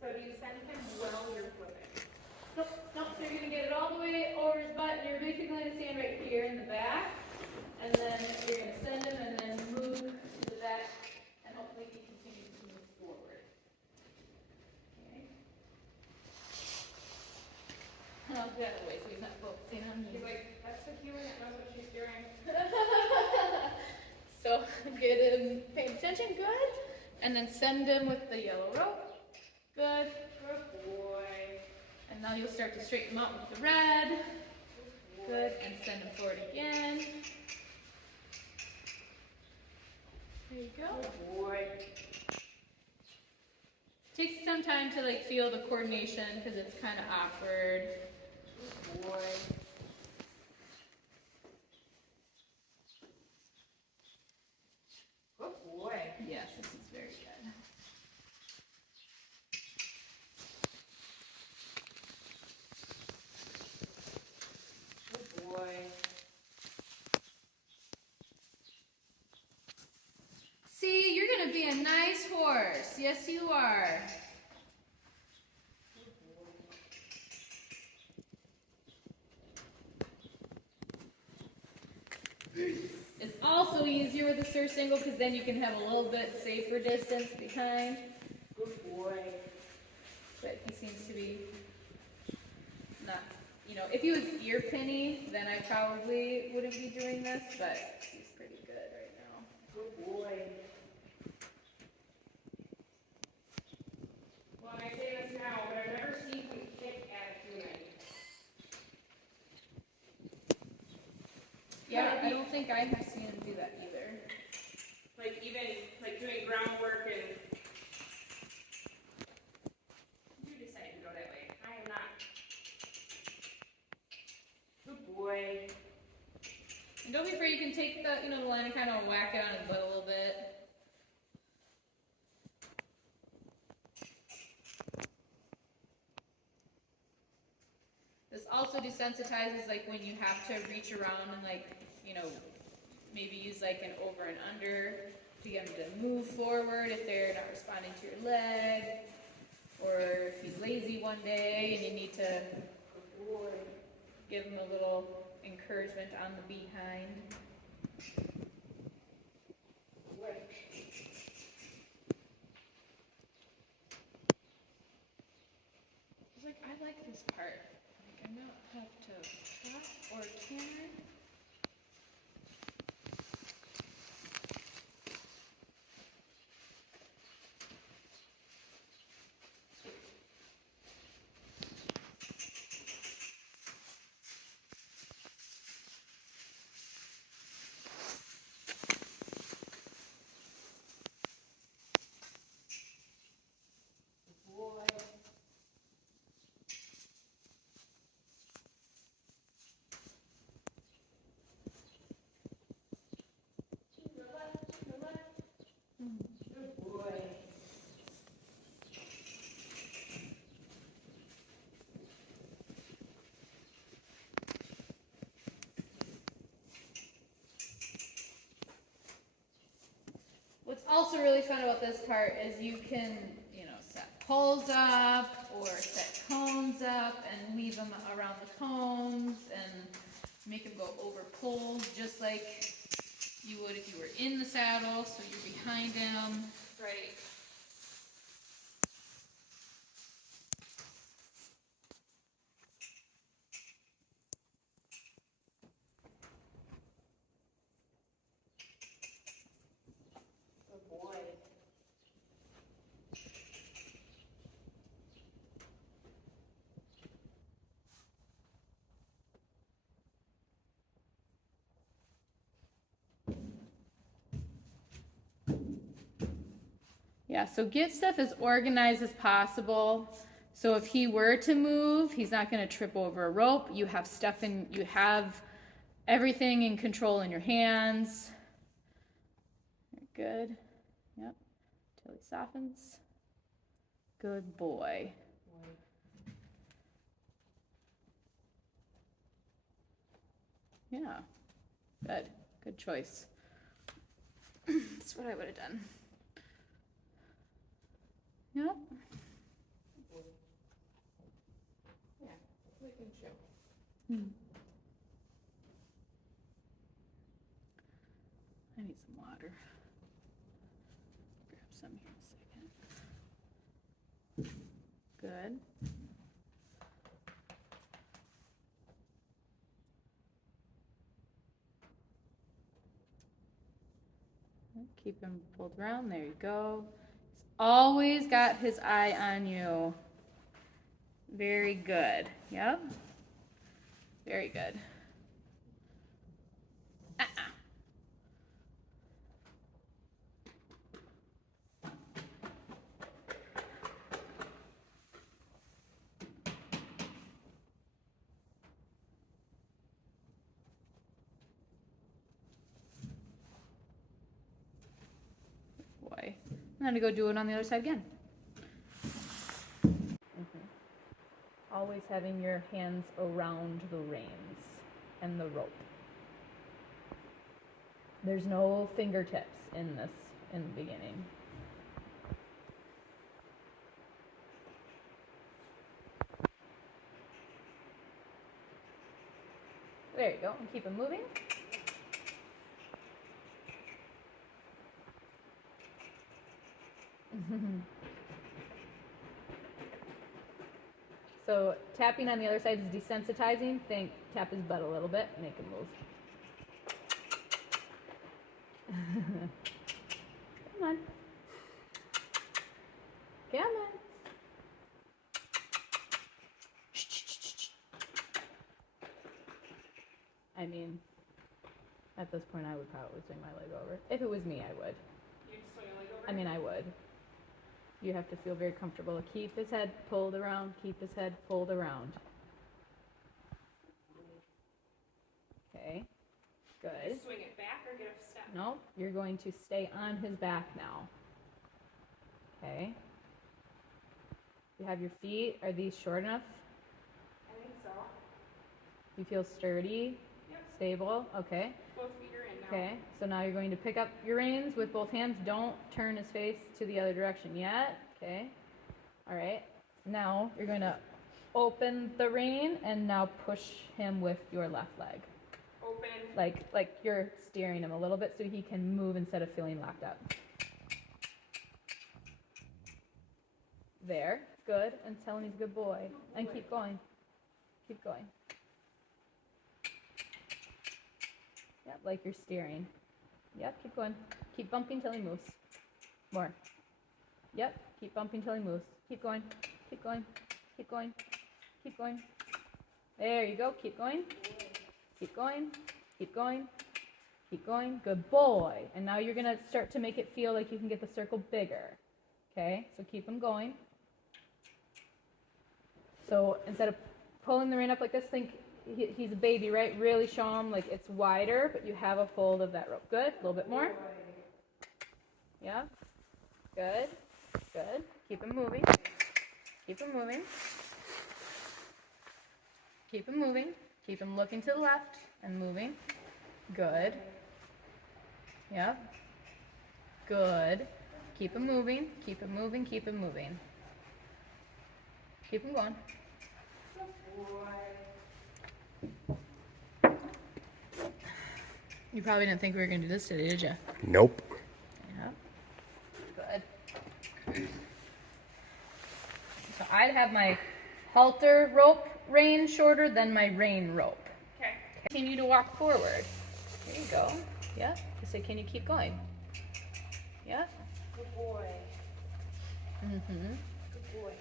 So do you send him while you're flipping? Nope, nope, so you're gonna get it all the way over his butt, and you're basically gonna stand right here in the back, and then you're gonna send him and then move to the back, and hopefully he continues to move forward. Okay. And I'll do that other way so he's not focusing on me. He's like, that's the human that knows what she's doing. So get him paying attention, good. And then send him with the yellow rope. Good. Good boy. And now you'll start to straighten him out with the red. Good. And send him forward again. There you go. Good boy. Takes some time to like feel the coordination because it's kind of awkward. Good boy. Good boy. Yes, this is very good. Good boy. See, you're going to be a nice horse. Yes, you are. It's also easier with a surcingle because then you can have a little bit safer distance behind. Good boy. But he seems to be not, you know, if he was ear pinny, then I probably wouldn't be doing this, but he's pretty good right now. Good boy. Well, I say this now, but I've never seen him kick at a human. Yeah, I don't think I have seen him do that either. Like even like doing groundwork and you decided to go that way. I am not. Good boy. And don't be afraid, you can take the, the line and kind of whack it on his butt a little bit. This also desensitizes like when you have to reach around and like, maybe use like an over and under to get them to move forward if they're not responding to your leg, or if he's lazy one day and you need to give him a little encouragement on the behind. He's like, I like this part. Like, I don't have to trot or canter. What's also really fun about this part is you can, set poles up or set cones up and leave them around the cones and make them go over poles just like you would if you were in the saddle, so you're behind him. Right. Good boy. Yeah, so get stuff as organized as possible. So if he were to move, he's not going to trip over a rope. You have everything in control in your hands. Good. Yep. Till he softens. Good boy. Yeah. Good. Good choice. That's what I would have done. Yep. I need some water. Grab some here in a second. Good. Keep him pulled around. There you go. He's always got his eye on you. Very good. Yep. Very good. Boy. I'm going to go do it on the other side again. Always having your hands around the reins and the rope. There's no fingertips in this in the beginning. There you go, and keep them moving. So tapping on the other side is desensitizing. Think, tap his butt a little bit, make him move. Come on. Come on. I mean, at this point I would probably swing my leg over. If it was me, I would. You'd swing your leg over? I mean, I would. You have to feel very comfortable. Keep his head pulled around. Keep his head pulled around. Okay. Good. Swing it back or get a step? No, you're going to stay on his back now. Okay. You have your feet. Are these short enough? I think so. You feel sturdy? Yep. Stable? Okay. Both feet are in now. Okay, so now you're going to pick up your reins with both hands. Don't turn his face to the other direction yet. Okay. All right. Now you're going to open the rein and now push him with your left leg. Open. Like you're steering him a little bit so he can move instead of feeling locked up. There. Good. And tell him he's a good boy. And keep going. Keep going. Yep, like you're steering. Yep, keep going. Keep bumping till he moves. More. Yep, keep bumping till he moves. Keep going. Keep going. Keep going. Keep going. There you go. Keep going. Keep going. Keep going. Keep going. Good boy. And now you're going to start to make it feel like you can get the circle bigger. Okay, so keep him going. So instead of pulling the rein up like this, think he's a baby, right? Really show him like it's wider, but you have a hold of that rope. Good. A little bit more. Yeah. Good. Good. Keep him moving. Keep him moving. Keep him moving. Keep him looking to the left and moving. Good. Yep. Good. Keep him moving. Keep him moving. Keep him moving. Keep him going. You probably didn't think we were going to do this today, did you? Nope. Yeah. Good. So I'd have my halter rope rein shorter than my rein rope. Okay. Continue to walk forward. There you go. Yeah. Just say, can you keep going? Yeah. Good boy. Mm-hmm. Good boy.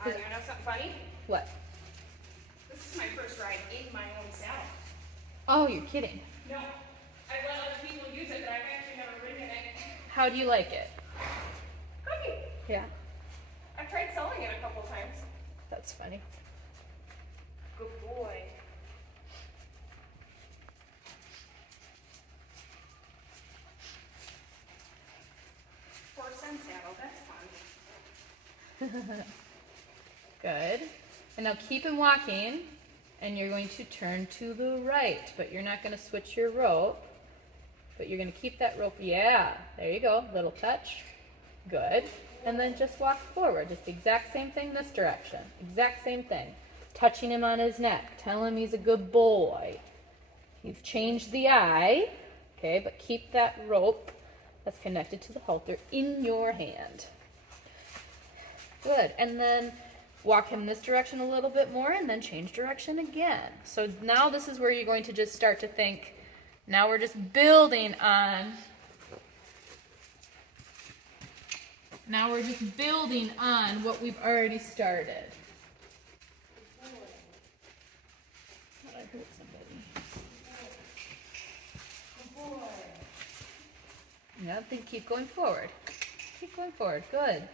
I know something funny? What? This is my first ride in my own saddle. Oh, you're kidding. No. I let other people use it, but I've actually never ridden it. How do you like it? Good. Yeah. I've tried selling it a couple times. That's funny. Good boy. $0.04 saddle, that's fun. Good. And now keep him walking, and you're going to turn to the right, but you're not going to switch your rope, but you're going to keep that rope. Yeah, there you go. Little touch. Good. And then just walk forward. Just the exact same thing this direction. Exact same thing. touching him on his neck. Tell him he's a good boy. You've changed the eye, okay, but keep that rope that's connected to the halter in your hand. Good, and then walk him this direction a little bit more and then change direction again. So now this is where you're going to just start to think, now we're just building on, what we've already started. Thought I heard somebody. Yeah, then keep going forward. Keep going forward, good.